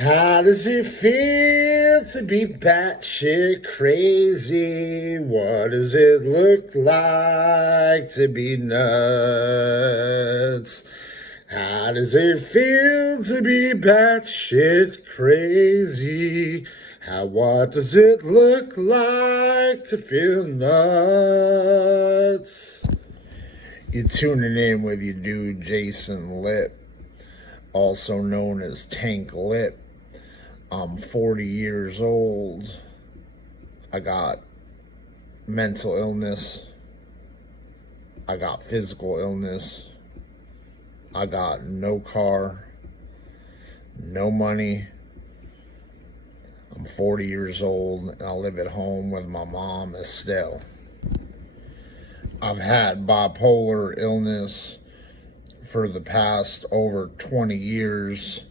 How does it feel to be batshit crazy? What does it look like to be nuts? How does it feel to be batshit crazy? What does it look like to feel nuts? You're tuning in with your dude Jason Lip, also known as Tank Lip. I'm 40 years old. I got mental illness. I got physical illness. I got no car, no money. I'm 40 years old and I live at home with my mom, Estelle. I've had bipolar illness for the past over 20 years.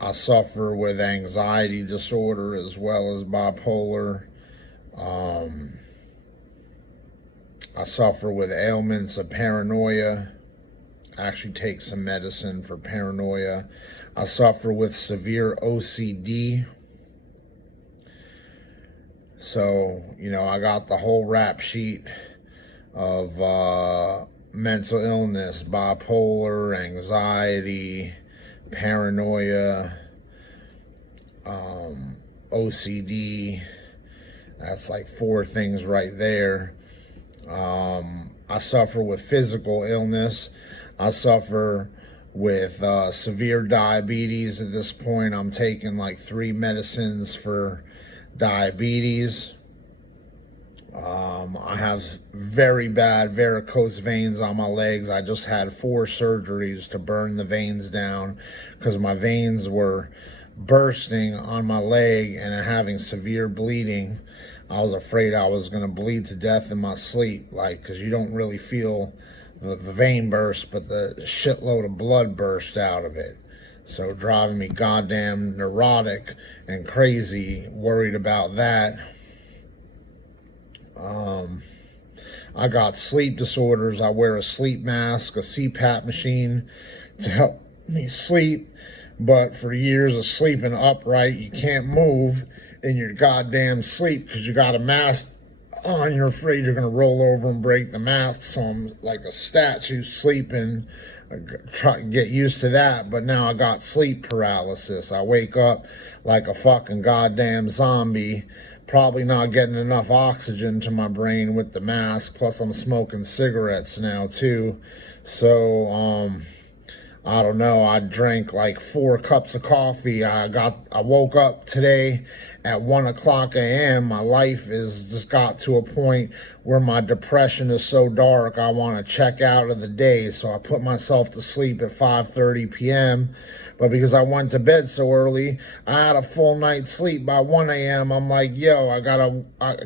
I suffer with anxiety disorder as well as bipolar. I suffer with ailments of paranoia. I actually take some medicine for paranoia. I suffer with severe OCD. So, I got the whole rap sheet of mental illness, bipolar, anxiety, paranoia, OCD. That's like 4 things right there. I suffer with physical illness. I suffer with severe diabetes. At this point, I'm taking like 3 medicines for diabetes. I have very bad varicose veins on my legs. I just had 4 surgeries to burn the veins down because my veins were bursting on my leg and having severe bleeding. I was afraid I was going to bleed to death in my sleep, because you don't really feel the vein burst, but the shitload of blood burst out of it. So driving me goddamn neurotic and crazy, worried about that. I got sleep disorders. I wear a sleep mask, a CPAP machine to help me sleep. But for years of sleeping upright, you can't move in your goddamn sleep because you got a mask on. You're afraid you're going to roll over and break the mask. So I'm like a statue sleeping. I try to get used to that. But now I got sleep paralysis. I wake up like a fucking goddamn zombie. Probably not getting enough oxygen to my brain with the mask. Plus I'm smoking cigarettes now too. So, I don't know. I drank like 4 cups of coffee. I woke up today at 1:00 a.m. My life is just got to a point where my depression is so dark. I want to check out of the day. So I put myself to sleep at 5:30 p.m. But because I went to bed so early, I had a full night's sleep by 1 a.m. I'm like, yo, I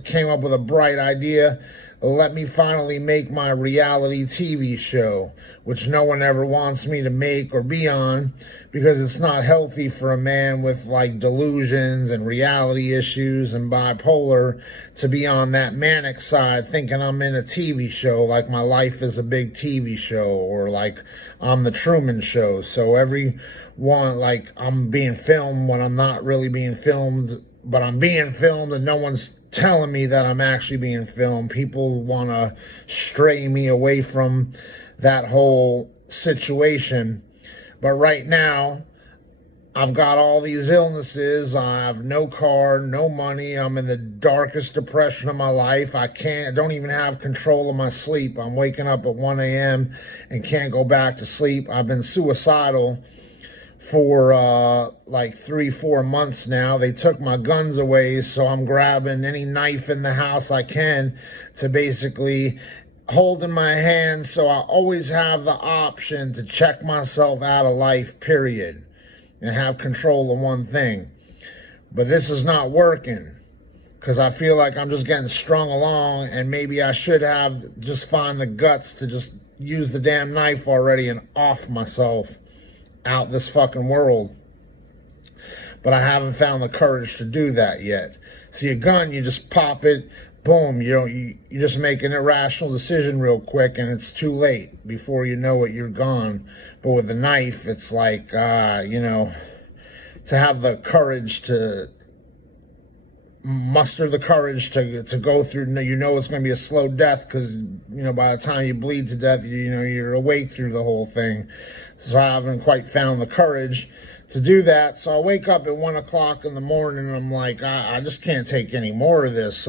came up with a bright idea. Let me finally make my reality TV show, which no one ever wants me to make or be on because it's not healthy for a man with like delusions and reality issues and bipolar to be on that manic side thinking I'm in a TV show, like my life is a big TV show, or like I'm the Truman Show. So everyone, like I'm being filmed when I'm not really being filmed, but I'm being filmed and no one's telling me that I'm actually being filmed. People want to stray me away from that whole situation. But right now, I've got all these illnesses. I have no car, no money. I'm in the darkest depression of my life. I don't even have control of my sleep. I'm waking up at 1 a.m. and can't go back to sleep. I've been suicidal for like 3-4 months now. They took my guns away, so I'm grabbing any knife in the house I can to basically hold in my hand, so I always have the option to check myself out of life, period, and have control of one thing. But this is not working because I feel like I'm just getting strung along, and maybe I should have just find the guts to just use the damn knife already and off myself out this fucking world. But I haven't found the courage to do that yet. See, a gun, you just pop it, boom, you just make an irrational decision real quick and it's too late. Before you know it, you're gone. But with a knife, it's like, to have the courage to muster the courage to go through. It's going to be a slow death, because by the time you bleed to death, you're awake through the whole thing. So I haven't quite found the courage to do that. So I wake up at 1 o'clock in the morning and I'm like, I just can't take any more of this.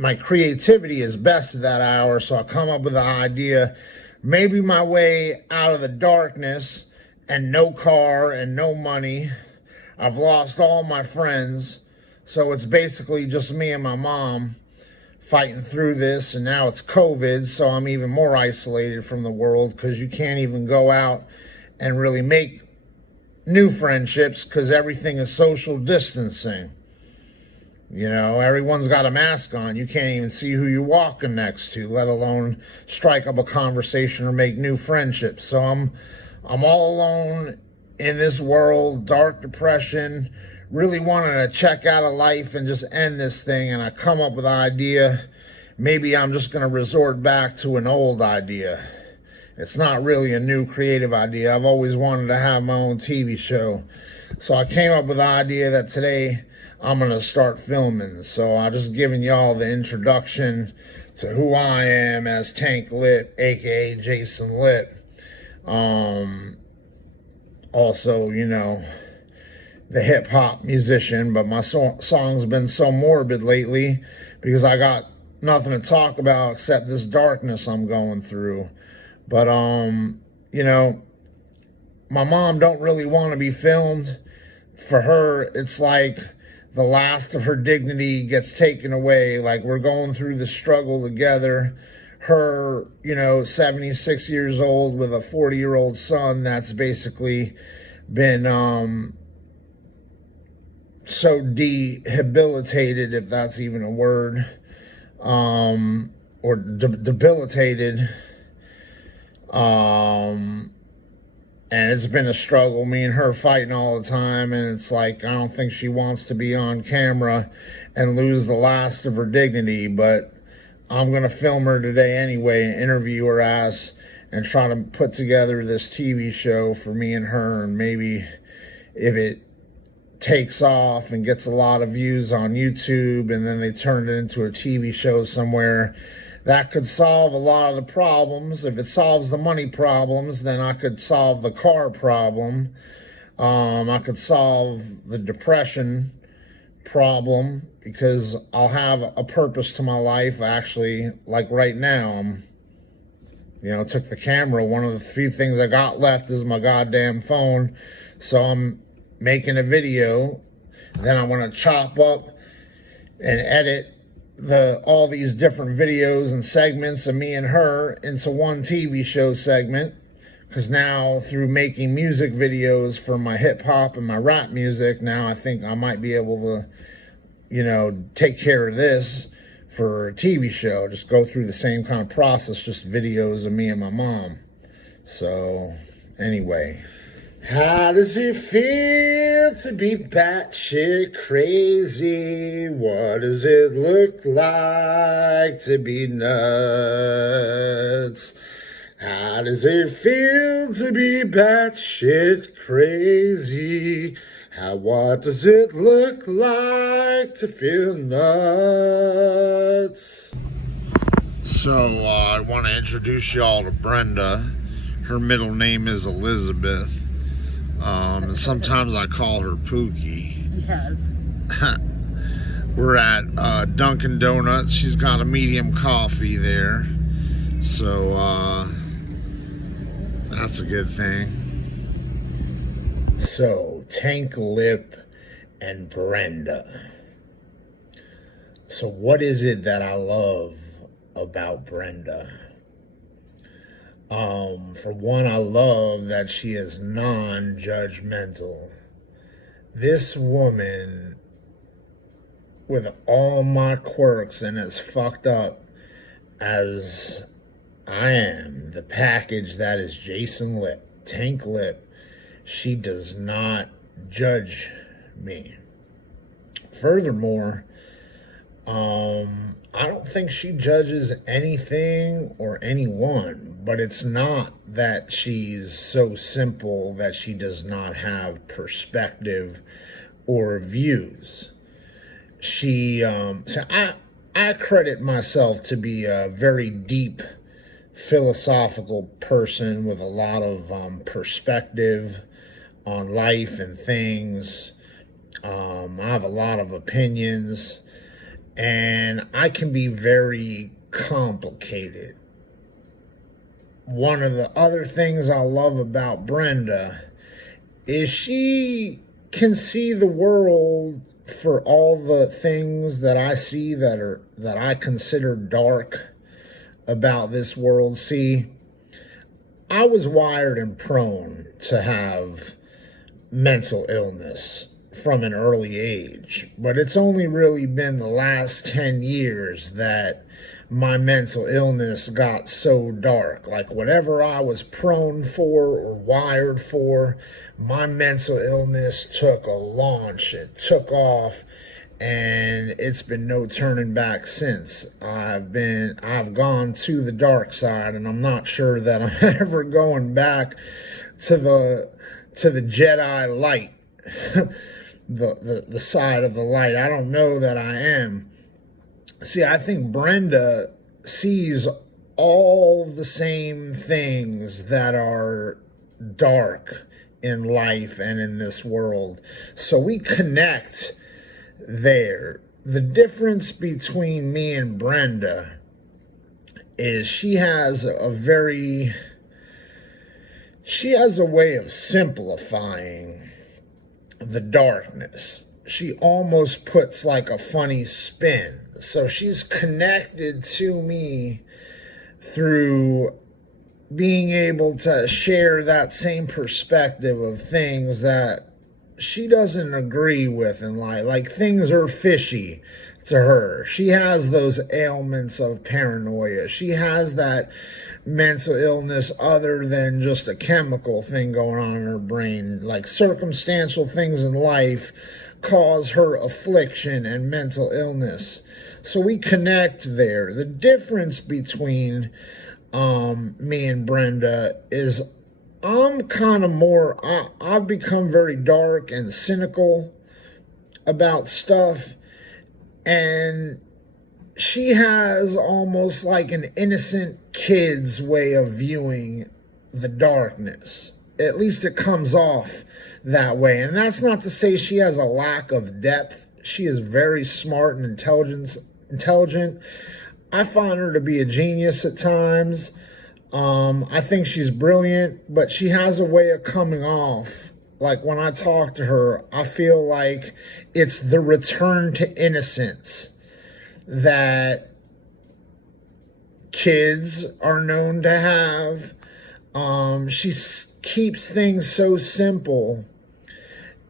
My creativity is best at that hour, so I come up with an idea, maybe my way out of the darkness, and no car and no money. I've lost all my friends. So it's basically just me and my mom fighting through this, and now it's COVID, so I'm even more isolated from the world, because you can't even go out and really make new friendships because everything is social distancing. Everyone's got a mask on. You can't even see who you're walking next to, let alone strike up a conversation or make new friendships. So I'm all alone in this world, dark depression, really wanting to check out of life and just end this thing. And I come up with an idea. Maybe I'm just going to resort back to an old idea. It's not really a new creative idea. I've always wanted to have my own TV show. So I came up with the idea that today I'm going to start filming. So I'm just giving y'all the introduction to who I am as Tank Lip, aka Jason Lip. Also, the hip-hop musician, but my song's been so morbid lately because I got nothing to talk about except this darkness I'm going through. But my mom don't really want to be filmed. For her, it's like the last of her dignity gets taken away. Like, we're going through the struggle together. Her, 76 years old with a 40-year-old son that's basically been so debilitated, if that's even a word, or debilitated, and it's been a struggle, me and her fighting all the time, and it's like, I don't think she wants to be on camera and lose the last of her dignity, but I'm gonna film her today anyway, and interview her ass, and try to put together this TV show for me and her, and maybe if it takes off and gets a lot of views on YouTube, and then they turn it into a TV show somewhere, that could solve a lot of the problems. If it solves the money problems, then I could solve the car problem. I could solve the depression problem, because I'll have a purpose to my life. Actually, like right now, took the camera. One of the few things I got left is my goddamn phone. So I'm making a video, then I want to chop up and edit all these different videos and segments of me and her into one TV show segment, because now through making music videos for my hip hop and my rap music, now I think I might be able to take care of this for a TV show, just go through the same kind of process, just videos of me and my mom. So anyway, how does it feel to be batshit crazy? What does it look like to be nuts? How does it feel to be batshit crazy? What does it look like to feel nuts? So I want to introduce y'all to Brenda. Her middle name is Elizabeth. And sometimes I call her Pookie. Yes. We're at Dunkin' Donuts. She's got a medium coffee there. So that's a good thing. So, Tank Lip and Brenda. So what is it that I love about Brenda? For one, I love that she is non-judgmental. This woman, with all my quirks and as fucked up as I am, the package that is Jason Lip, Tank Lip, she does not judge me. Furthermore, I don't think she judges anything or anyone, but it's not that she's so simple that she does not have perspective or views. I credit myself to be a very deep philosophical person with a lot of perspective on life and things. I have a lot of opinions, and I can be very complicated. One of the other things I love about Brenda is she can see the world for all the things that I see that I consider dark about this world. See, I was wired and prone to have mental illness from an early age, but it's only really been the last 10 years that my mental illness got so dark. Like whatever I was prone for or wired for, my mental illness took a launch. It took off, and it's been no turning back since. I've gone to the dark side, and I'm not sure that I'm ever going back to the Jedi light. the side of the light. I don't know that I am. See, I think Brenda sees all the same things that are dark in life and in this world. So we connect there. The difference between me and Brenda is she has a way of simplifying the darkness. She almost puts like a funny spin. So she's connected to me through being able to share that same perspective of things that she doesn't agree with in life. Like things are fishy to her. She has those ailments of paranoia. She has that mental illness other than just a chemical thing going on in her brain. Like circumstantial things in life cause her affliction and mental illness. So we connect there. The difference between me and Brenda is I'm kind of more, I've become very dark and cynical about stuff, and she has almost like an innocent kid's way of viewing the darkness. At least it comes off that way. And that's not to say she has a lack of depth. She is very smart and intelligent. I find her to be a genius at times. I think she's brilliant, but she has a way of coming off. Like when I talk to her, I feel like it's the return to innocence that kids are known to have. She keeps things so simple,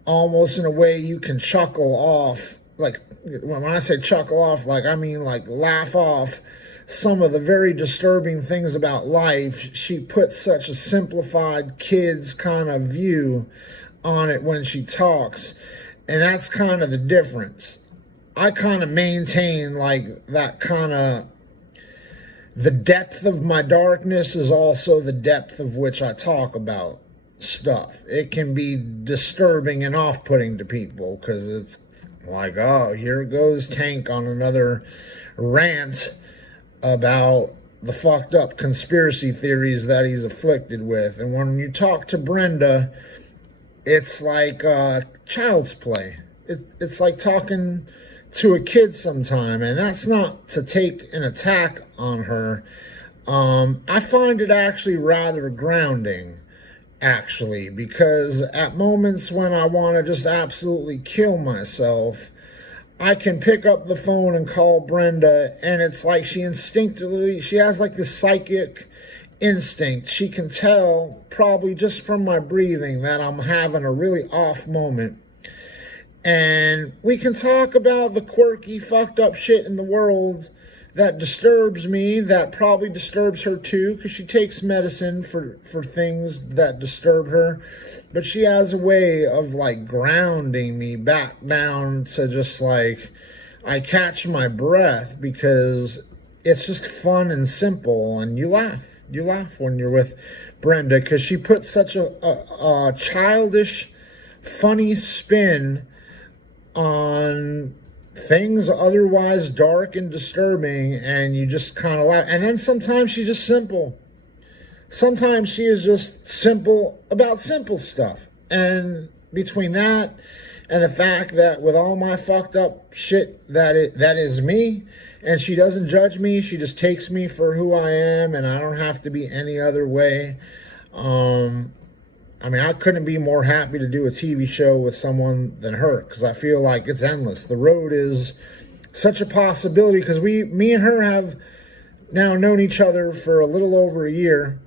almost in a way you can chuckle off. Like when I say chuckle off, like I mean like laugh off some of the very disturbing things about life. She puts such a simplified kid's kind of view on it when she talks, and that's kind of the difference. I kind of maintain like that kind of, the depth of my darkness is also the depth of which I talk about stuff. It can be disturbing and off-putting to people because it's like, oh, here goes Tank on another rant about the fucked up conspiracy theories that he's afflicted with. And when you talk to Brenda, it's like child's play. It's like talking to a kid sometime, and that's not to take an attack on her. I find it actually rather grounding, actually, because at moments when I want to just absolutely kill myself, I can pick up the phone and call Brenda, and it's like she has like this psychic instinct. She can tell, probably just from my breathing, that I'm having a really off moment. And we can talk about the quirky, fucked up shit in the world that disturbs me, that probably disturbs her too, because she takes medicine for things that disturb her. But she has a way of like grounding me back down to just like, I catch my breath because it's just fun and simple, and you laugh. You laugh when you're with Brenda because she puts such a childish, funny spin on things otherwise dark and disturbing, and you just kind of laugh. And then sometimes she's just simple. Sometimes she is just simple about simple stuff. And between that and the fact that with all my fucked up shit that is me, and she doesn't judge me, she just takes me for who I am, and I don't have to be any other way. I mean, I couldn't be more happy to do a TV show with someone than her, because I feel like it's endless. The road is such a possibility, because me and her have now known each other for a little over a year,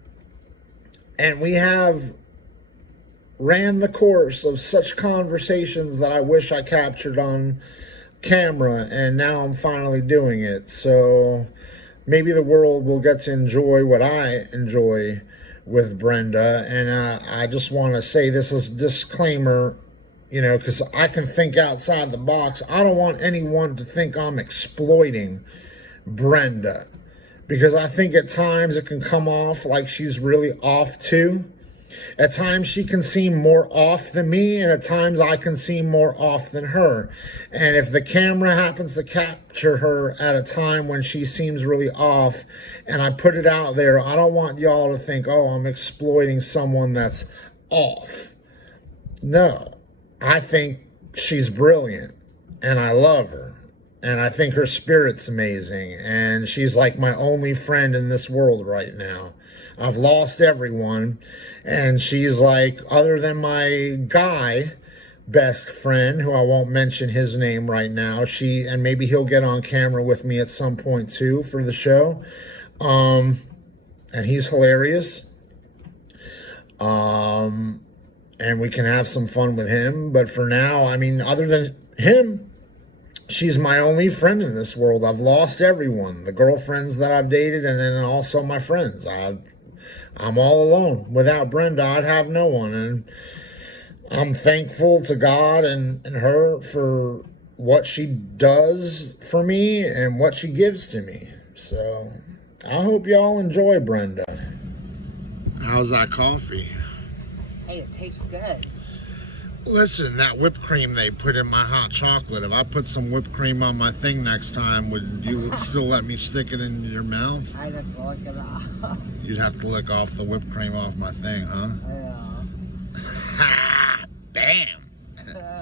and we have ran the course of such conversations that I wish I captured on camera, and now I'm finally doing it. So maybe the world will get to enjoy what I enjoy with Brenda. And I just want to say this is a disclaimer, you know, because I can think outside the box. I don't want anyone to think I'm exploiting Brenda, because I think at times it can come off like she's really off too. At times she can seem more off than me, and at times I can seem more off than her. And if the camera happens to capture her at a time when she seems really off, and I put it out there, I don't want y'all to think, oh, I'm exploiting someone that's off. No, I think she's brilliant, and I love her. And I think her spirit's amazing, and she's like my only friend in this world right now. I've lost everyone, and she's like, other than my guy best friend, who I won't mention his name right now, and maybe he'll get on camera with me at some point too for the show, and he's hilarious, and we can have some fun with him. But for now, I mean, other than him, she's my only friend in this world. I've lost everyone, the girlfriends that I've dated, and then also my friends. I'm all alone. Without Brenda, I'd have no one. And I'm thankful to God and her for what she does for me and what she gives to me. So I hope y'all enjoy Brenda. How's that coffee? Hey, it tastes good. Listen, that whipped cream they put in my hot chocolate, if I put some whipped cream on my thing next time, would you still let me stick it in your mouth? I'd have to lick it off. You'd have to lick off the whipped cream off my thing, huh? Yeah. Bam!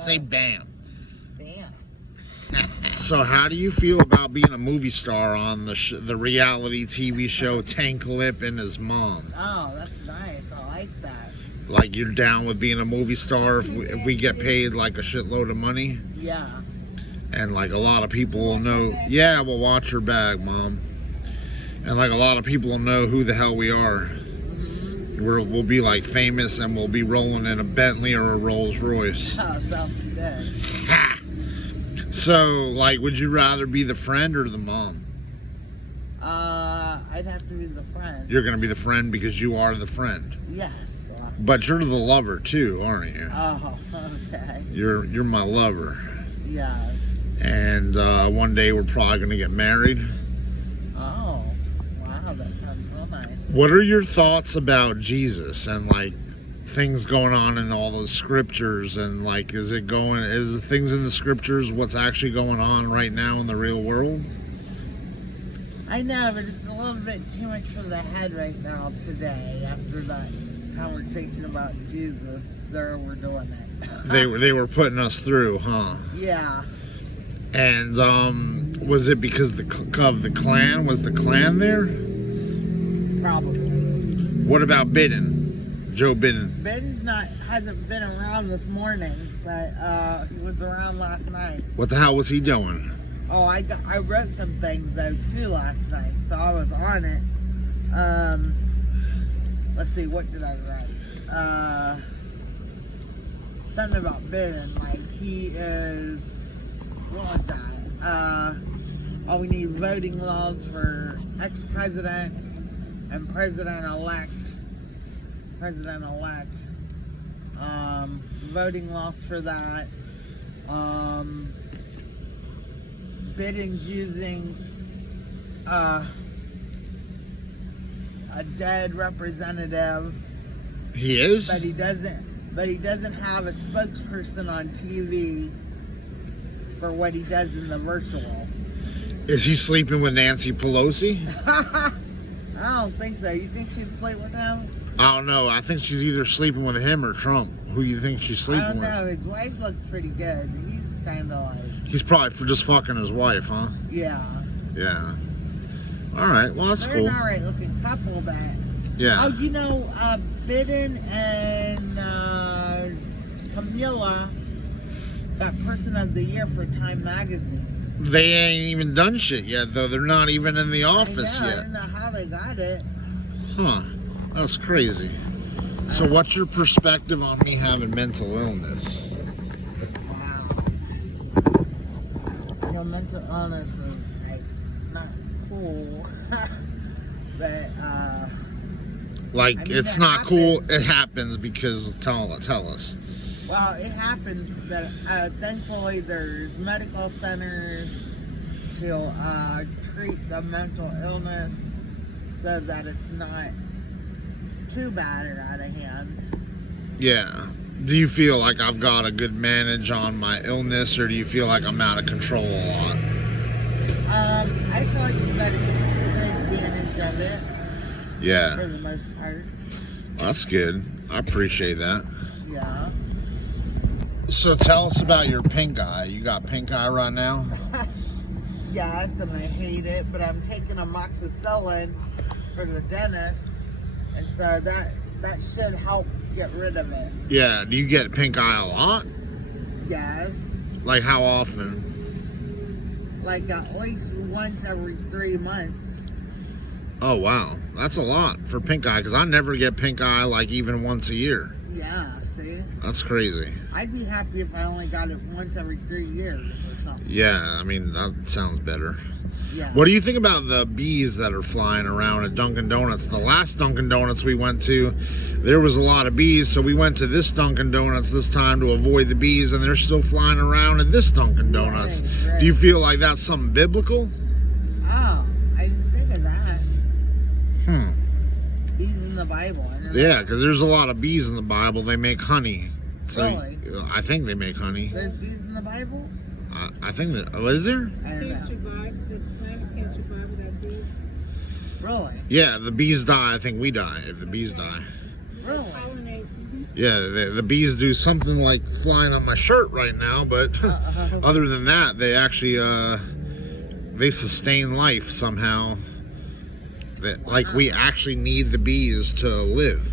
Say bam. Bam. So how do you feel about being a movie star on the reality TV show Tank Lip and His Mom? Oh, that's nice. I like that. Like, you're down with being a movie star if we get paid like a shitload of money? Yeah. And like a lot of people will know, yeah, we'll watch your bag, Mom. And like a lot of people will know who the hell we are. Mm-hmm. We'll be like famous, and we'll be rolling in a Bentley or a Rolls Royce. Oh, sounds good. Ha! So, like, would you rather be the friend or the mom? I'd have to be the friend. You're gonna be the friend because you are the friend. Yes. But you're the lover too, aren't you? Oh, okay. You're my lover. Yeah. And one day we're probably gonna get married. Oh, wow, that sounds real nice. What are your thoughts about Jesus and like things going on in all those scriptures, and like is things in the scriptures what's actually going on right now in the real world? I know, but it's a little bit too much for the head right now today after that conversation about Jesus. We're doing it. they were putting us through, huh? Yeah. And was it because of the clan? Was the clan there? Probably. What about Biden? Joe Biden? Biden's hasn't been around this morning, but he was around last night. What the hell was he doing? Oh, I wrote some things though too last night, so I was on it. Let's see, what did I write? Something about Biden, like he is, what was that? Oh, we need voting laws for ex-presidents and president-elect. Voting laws for that. Biden's using a dead representative. He is? But he doesn't have a spokesperson on TV for what he does in the virtual. Is he sleeping with Nancy Pelosi? I don't think so. You think she'd sleep with him? I don't know. I think she's either sleeping with him or Trump. Who you think she's sleeping I don't with? know. His wife looks pretty good. He's kind of like... He's probably just fucking his wife, huh? Yeah. Yeah. All right. Well, that's They're cool. an alright looking couple, but... Yeah. Oh, you know, Biden and Camilla got Person of the Year for Time Magazine. They ain't even done shit yet, though. They're not even in the office I yet. don't know how they got it. Huh. That's crazy. So what's your perspective on me having mental illness? Wow. Your mental illness is like not cool. But Like, I mean, it's it not cool. happens. It happens because, tell us. well, it happens, but thankfully there's medical centers to treat the mental illness so that it's not too bad or out of hand. Yeah. Do you feel like I've got a good manage on my illness, or do you feel like I'm out of control a lot? I feel like you got a good advantage of it Yeah. for the most part. That's good. I appreciate that. Yeah. So tell us about your pink eye. You got pink eye right now? Yes, and I hate it, but I'm taking amoxicillin for the dentist, and so that should help get rid of it. Yeah. Do you get pink eye a lot? Yes, Like how often? like at least once every 3 months. Oh, wow. That's a lot for pink eye, because I never get pink eye like even once a year. Yeah, see? That's crazy. I'd be happy if I only got it once every 3 years or something. Yeah, I mean, that sounds better. Yeah. What do you think about the bees that are flying around at Dunkin' Donuts? The last Dunkin' Donuts we went to, there was a lot of bees, so we went to this Dunkin' Donuts this time to avoid the bees, and they're still flying around at this Dunkin' Donuts. Right. Do you feel like that's something biblical? Oh, I didn't think of that. Hmm. Bees in the Bible. I don't know. Yeah, because there's a lot of bees in the Bible. They make honey. So Really? I think they make honey. There's bees in the Bible? I think that. Oh, is there? I don't Can't know. survive, the planet can't survive without bees. Really? Yeah, if the bees die, I think we die if the bees die. Really? Pollinate. Yeah, the bees do something like flying on my shirt right now, but other than that, they actually they sustain life somehow. That like we actually need the bees to live.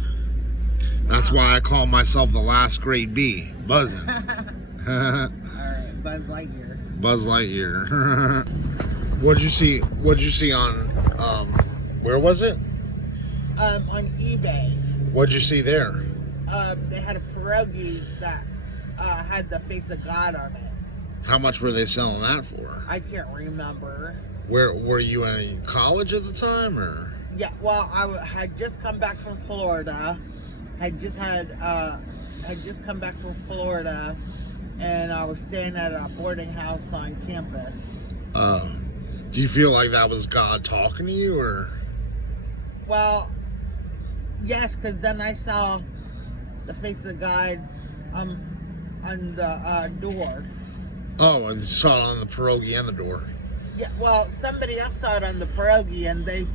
That's why I call myself the last great bee, buzzing. Alright, Buzz Lightyear. Buzz Lightyear. What'd you see on where was it? On eBay. What'd you see there? They had a pierogi that had the face of God on it. How much were they selling that for? I can't remember. Where were you in college at the time, or? Yeah, well, had just come back from Florida. Had just come back from Florida, and I was staying at a boarding house on campus. Do you feel like that was God talking to you, or? Well, yes, because then I saw the face of God on the door. Oh, and you saw it on the pierogi and the door. Yeah, well, somebody else saw it on the pierogi, and they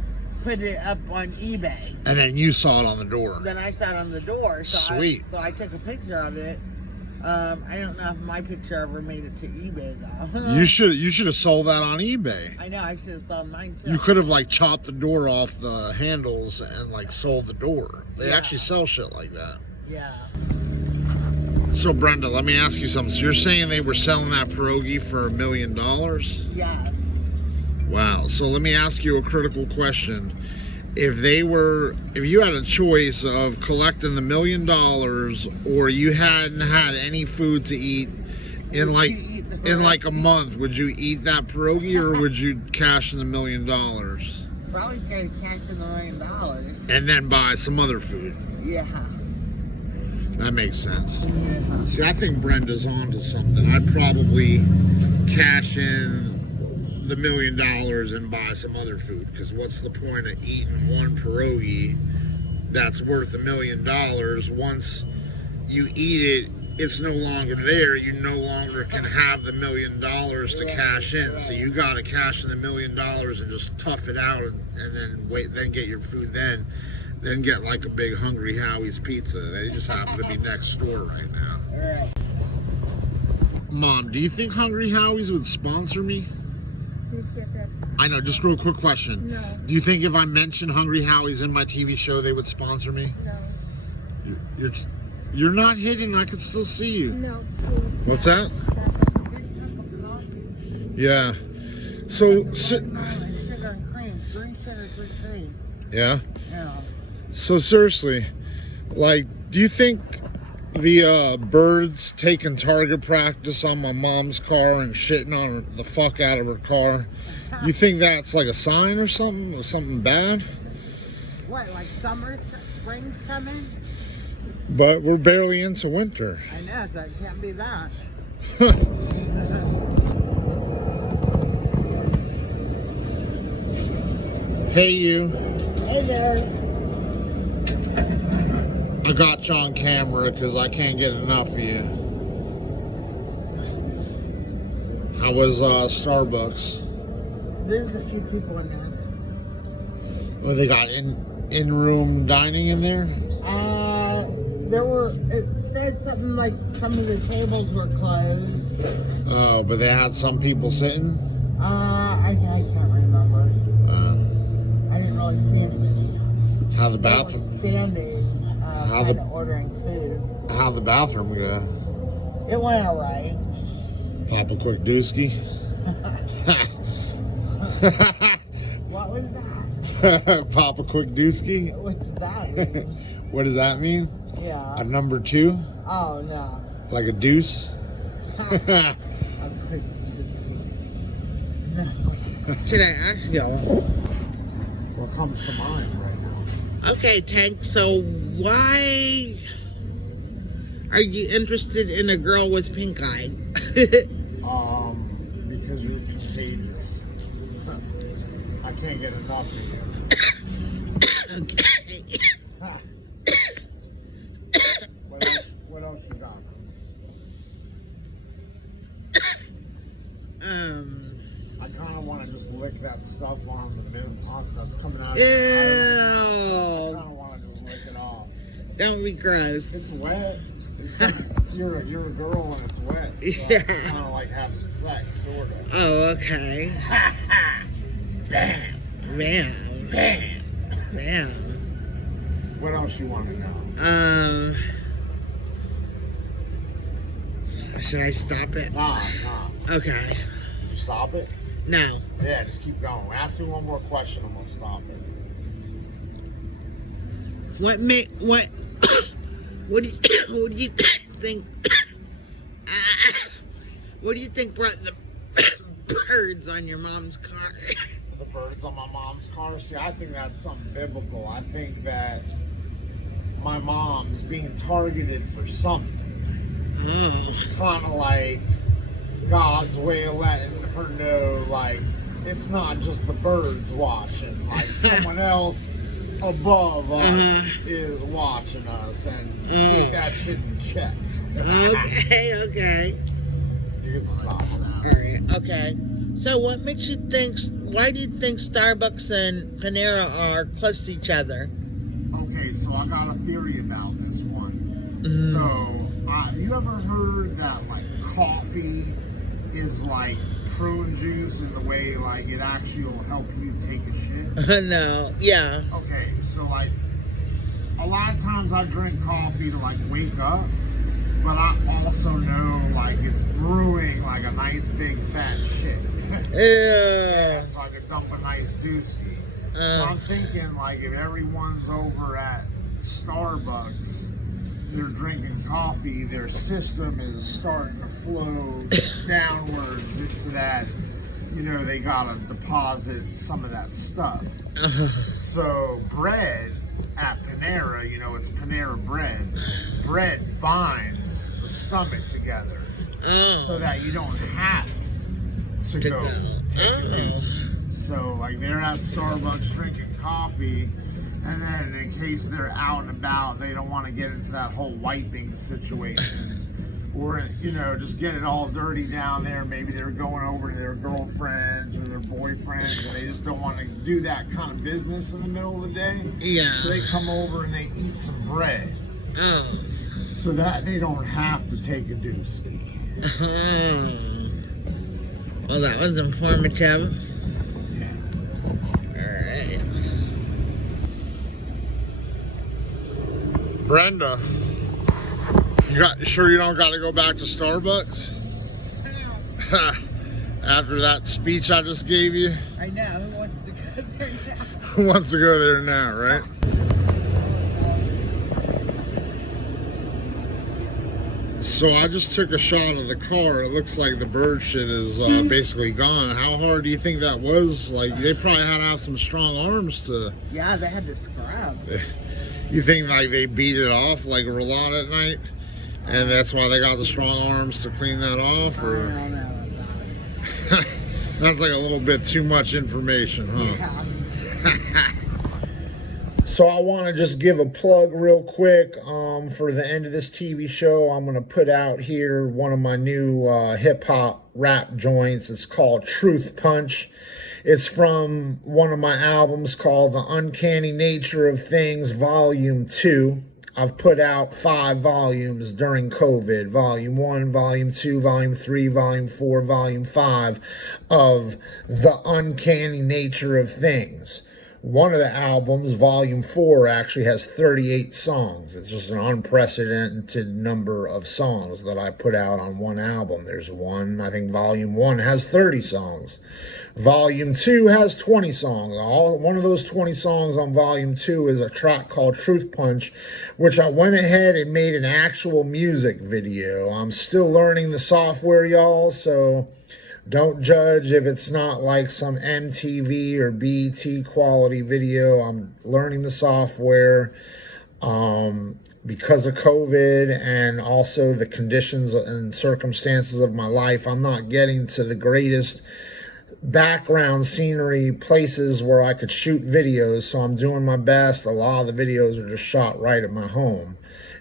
put it up on eBay. And then you saw it on the door. Then I saw it on the door. So Sweet. So I took a picture of it. I don't know if my picture ever made it to eBay though. You should have sold that on eBay. I know, I should have sold mine too. You could have like chopped the door off the handles and like sold the door. They Yeah. actually sell shit like that. Yeah. So Brenda, let me ask you something. So you're saying they were selling that pierogi for $1 million? Yes. Wow. So let me ask you a critical question. If you had a choice of collecting the $1 million or you hadn't had any food to eat in like a month, would you eat that pierogi or would you cash in the $1 million? Probably could have cashed in $1 million. And then buy some other food. Yeah. That makes sense. Yeah. See, I think Brenda's on to something. I'd probably cash in the $1 million and buy some other food. Because what's the point of eating one pierogi that's worth $1 million? Once you eat it, it's no longer there. You no longer can have the $1 million to cash in. So you got to cash in the $1 million and just tough it out, and then wait, then get your food. Then get like a big Hungry Howie's pizza. They just happen to be next door right now. Mom, do you think Hungry Howie's would sponsor me? Please get that. I know, just real quick question. No. Do you think if I mentioned Hungry Howie's in my TV show, they would sponsor me? No. You're not hidden. I could still see you. No. Please. What's that? Yeah. So, Sugar and cream. 3 sugar, 3 cream. yeah. Yeah. So seriously, like, do you think the birds taking target practice on my mom's car and shitting on the fuck out of her car, you think that's like a sign or something bad? What, like spring's coming? But we're barely into winter. I know, so it can't be that. Hey, you. Hey there. I got you on camera because I can't get enough of you. How was Starbucks? There's a few people in there. Oh, they got in-room dining in there? It said something like some of the tables were closed. Oh, but they had some people sitting? I can't remember. I didn't really see anybody. How the They bathroom? were standing, kind of ordering food. How'd the bathroom go? It went alright. Pop a quick dooski? What was that? Pop a quick dooski? What's that? What does that mean? Yeah. A number 2? Oh, no. Like a deuce? A quick no. Should I ask y'all? What comes to mind right now? Okay, Tank, so why are you interested in a girl with pink eye? Because you're contagious. I can't get enough of you. Okay. What else you got? I kind of want to just lick that stuff on the moon that's coming out of your eye. I kind of want to just lick it off. Don't be gross. It's wet. You're a girl and it's wet. So Yeah. it's kind of like having sex, sort of. Oh, okay. Bam! Man. Bam! Man. What else you want to know? Should I stop it? Nah. Okay. Stop it? No. Yeah, just keep going. Ask me one more question and we'll stop it. What do you think? What do you think brought the birds on your mom's car? The birds on my mom's car? See, I think that's something biblical. I think that my mom's being targeted for something. It's kind of like God's way of letting her know, like, it's not just the birds watching. Like, someone else above us is watching us, and keep that shit in check. Okay. You can stop now. Alright, okay. So what makes you think, why do you think Starbucks and Panera are close to each other? Okay, so I got a theory about this one. So, you ever heard that, like, coffee is like prune juice in the way, like, it actually will help you take a shit? No, yeah. Okay, so, like, a lot of times I drink coffee to, like, wake up, but I also know, like, it's brewing, like, a nice big fat shit. Yeah, so I could dump a nice doozy. So I'm thinking, like, if everyone's over at Starbucks, they're drinking coffee, their system is starting to flow downwards into that, you know, they gotta deposit some of that stuff. So bread at Panera, you know, it's Panera bread. Bread binds the stomach together so that you don't have to go take a deuce. So like they're at Starbucks drinking coffee, and then in case they're out and about, they don't want to get into that whole wiping situation, or you know, just get it all dirty down there. Maybe they're going over to their girlfriends or their boyfriends, and they just don't want to do that kind of business in the middle of the day. Yeah. So they come over and they eat some bread, Oh. so that they don't have to take a deuce. Well, that was informative. Yeah. Alright. Brenda, you sure you don't got to go back to Starbucks? After that speech I just gave you? I know. Who wants to go there now? Who wants to go there now, right? So I just took a shot of the car. It looks like the bird shit is basically gone. How hard do you think that was? Like, they probably had to have some strong arms to... Yeah, they had to scrub. You think like they beat it off like a lot at night? And that's why they got the strong arms to clean that off? I Or don't know about that's like a little bit too much information, huh? that. So I want to just give a plug real quick for the end of this TV show. I'm going to put out here one of my new hip-hop rap joints. It's called Truth Punch. It's from one of my albums called The Uncanny Nature of Things, Volume 2. I've put out 5 volumes during COVID. Volume 1, Volume 2, Volume 3, Volume 4, Volume 5 of The Uncanny Nature of Things. One of the albums, Volume 4, actually has 38 songs. It's just an unprecedented number of songs that I put out on one album. There's one, I think Volume 1 has 30 songs. Volume 2 has 20 songs. One of those 20 songs on Volume 2 is a track called Truth Punch, which I went ahead and made an actual music video. I'm still learning the software, y'all, so... don't judge if it's not like some MTV or BET quality video. I'm learning the software because of COVID and also the conditions and circumstances of my life. I'm not getting to the greatest background scenery places where I could shoot videos, so I'm doing my best. A lot of the videos are just shot right at my home.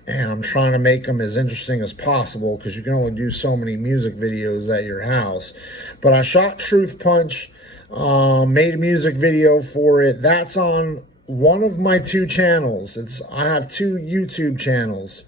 And I'm trying to make them as interesting as possible because you can only do so many music videos at your house. But I shot Truth Punch, made a music video for it. That's on one of my 2 channels. I have 2 YouTube channels.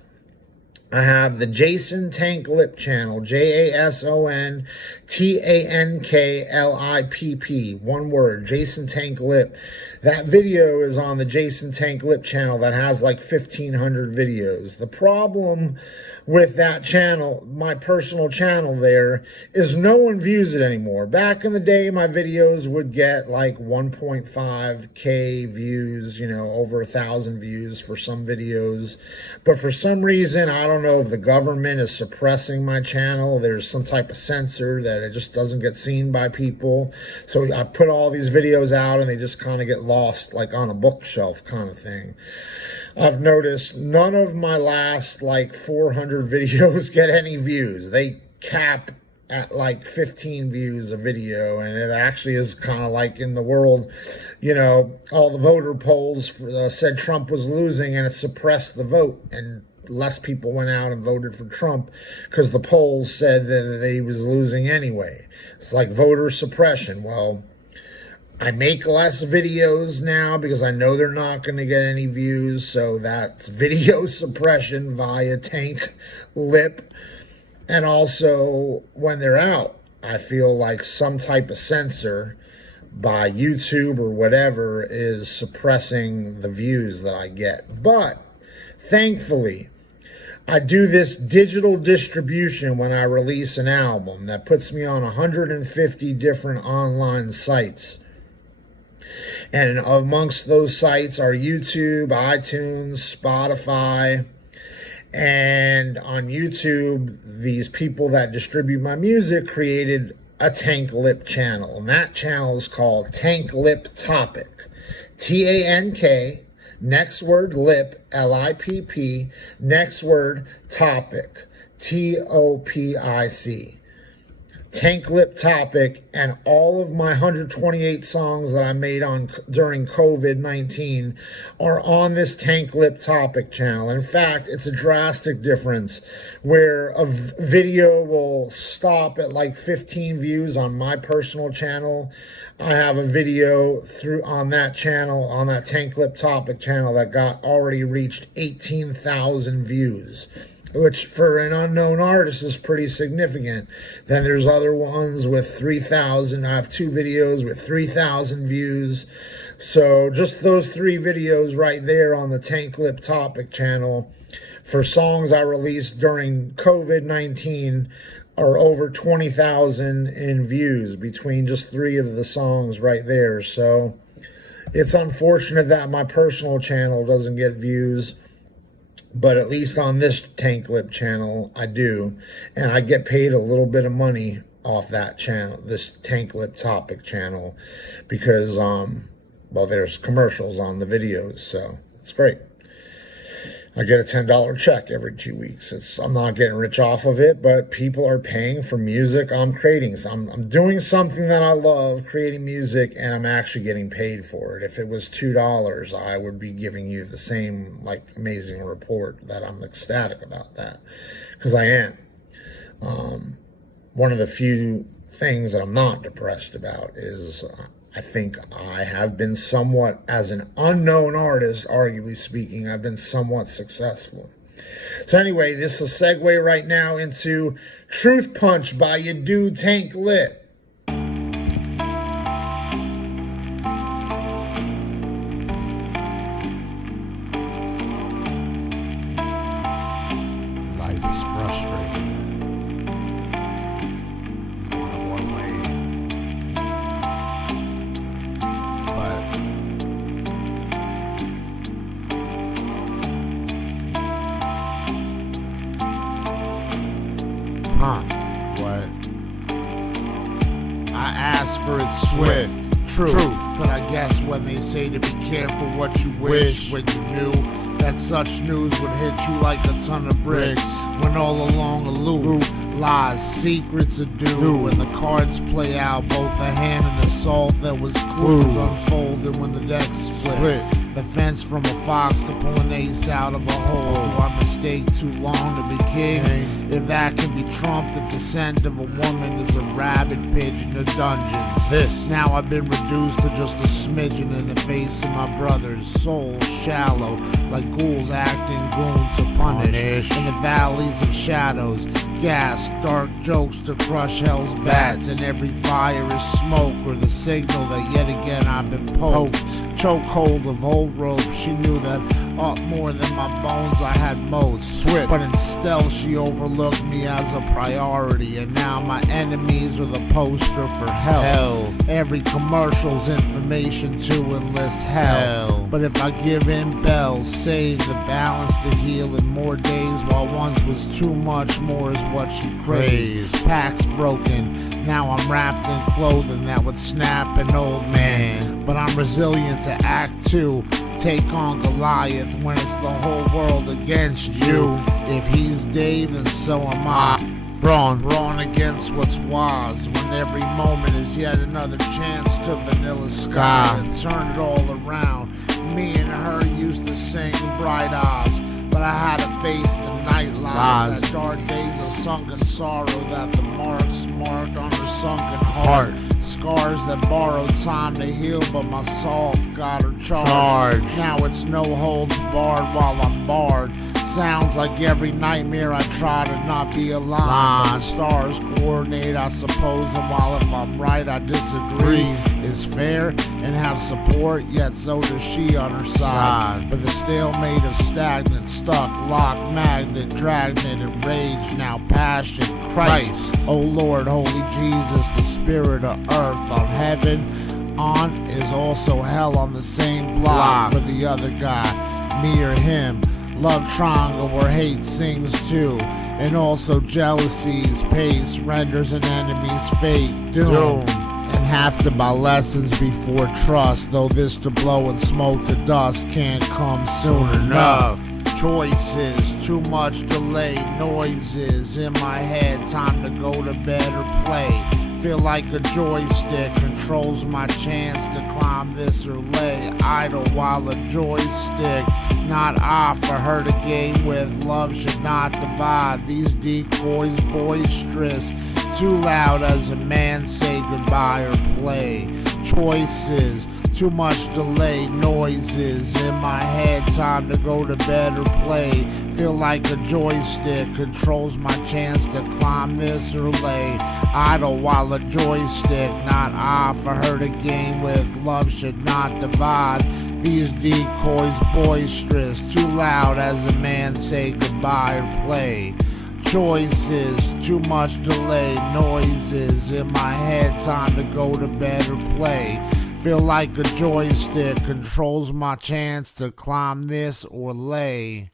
I have the Jason Tank Lip channel, JASONTANKLIPP, one word, Jason Tank Lip. That video is on the Jason Tank Lip channel that has like 1,500 videos. The problem with that channel, my personal channel there, is no one views it anymore. Back in the day, my videos would get like 1.5K views, you know, over 1,000 views for some videos. But for some reason, I don't know if the government is suppressing my channel. There's some type of censor that it just doesn't get seen by people. So I put all these videos out and they just kind of get lost like on a bookshelf kind of thing. I've noticed none of my last like 400 videos get any views. They cap at like 15 views a video, and it actually is kind of like in the world, you know, all the voter polls said Trump was losing and it suppressed the vote, and less people went out and voted for Trump because the polls said that he was losing anyway. It's like voter suppression. Well, I make less videos now because I know they're not going to get any views, so that's video suppression via Tank Lip. And also, when they're out, I feel like some type of censor by YouTube or whatever is suppressing the views that I get. But, thankfully, I do this digital distribution when I release an album that puts me on 150 different online sites. And amongst those sites are YouTube, iTunes, Spotify. And on YouTube, these people that distribute my music created a Tank Lip channel. And that channel is called Tank Lip Topic. T-A-N-K, next word lip, L-I-P-P, next word topic, T-O-P-I-C. Tank Lip Topic, and all of my 128 songs that I made on during COVID-19 are on this Tank Lip Topic channel. In fact, it's a drastic difference where a video will stop at like 15 views on my personal channel. I have a video on that channel, on that Tank Lip Topic channel, that got already reached 18,000 views, which for an unknown artist is pretty significant. Then there's other ones with 3,000. I have 2 videos with 3,000 views. So just those 3 videos right there on the Tank Lip Topic channel for songs I released during COVID-19 are over 20,000 in views between just 3 of the songs right there. So it's unfortunate that my personal channel doesn't get views, but at least on this Tank Lip channel, I do. And I get paid a little bit of money off that channel, this Tank Lip Topic channel, because, well, there's commercials on the videos, so it's great. I get a $10 check every 2 weeks. I'm not getting rich off of it, but people are paying for music I'm creating. So I'm doing something that I love, creating music, and I'm actually getting paid for it. If it was $2, I would be giving you the same like amazing report that I'm ecstatic about that, because I am. One of the few things that I'm not depressed about is I think I have been somewhat, as an unknown artist, arguably speaking, I've been somewhat successful. So anyway, this will segue right now into Truth Punch by your dude Tank Lip. Life is frustrating. You want it one way, what? I asked for it swift, truth. But I guess when they say to be careful what you wish, when you knew that such news would hit you like a ton of bricks, when all along aloof lies, secrets are due, and the cards play out, both the hand and the salt that was clues unfolded when the deck split. The fence from a fox to pull an ace out of a hole. Do I mistake too long to be king? If that can be trumped, if the scent of a woman is a rabid pigeon in dungeons. Now I've been reduced to just a smidgen in the face of my brother's soul, shallow, like ghouls acting goon to punish. In the valleys of shadows, gas, dark jokes to crush hell's bats, and every fire is smoke or the signal that yet again I've been poked. Chokehold of old rope, she knew that up more than my bones I had moats. Swift, but in stealth she overlooked me as a priority, and now my enemies are the poster for hell. Every commercial's information to enlist hell. But if I give in bells, save the balance to heal in more days, while once was too much, more is what she craves. Packs broken, now I'm wrapped in clothing that would snap an old man. But I'm resilient to act too, take on Goliath when it's the whole world against you. If he's Dave, then so am I. Brawn against what's wise, when every moment is yet another chance to vanilla sky and turn it all around. Me and her used to sing Bright Eyes, but I had to face the night lies, that dark days of sunken sorrow, that the marks marked on her sunken heart. Scars that borrowed time to heal, but my salt got her charged. Now it's no holds barred while I'm barred. Sounds like every nightmare I try to not be alive. But the stars coordinate, I suppose, and while if I'm right, I disagree. Is fair and have support, yet so does she on her side. But the stalemate of stagnant, stuck, locked, magnet, dragnet, and rage, now passion, Christ. Oh Lord, holy Jesus, the spirit of earth on heaven on is also hell on the same block for the other guy, me or him. Love triangle where hate sings too, and also jealousy's pace renders an enemy's fate doom. And have to buy lessons before trust, though this to blow and smoke to dust can't come soon enough. Choices, too much delay, noises in my head, time to go to bed or play. Feel like a joystick controls my chance to climb this or lay idle while a joystick not off for her to game with. Love should not divide these decoys boisterous, too loud as a man say goodbye or play. Choices, too much delay, noises in my head, time to go to bed or play. Feel like a joystick controls my chance to climb this or lay idle while a joystick not off for her to game with. Love should not divide these decoys boisterous, too loud as a man say goodbye or play. Choices, too much delay, noises in my head, time to go to bed or play. Feel like a joystick controls my chance to climb this or lay.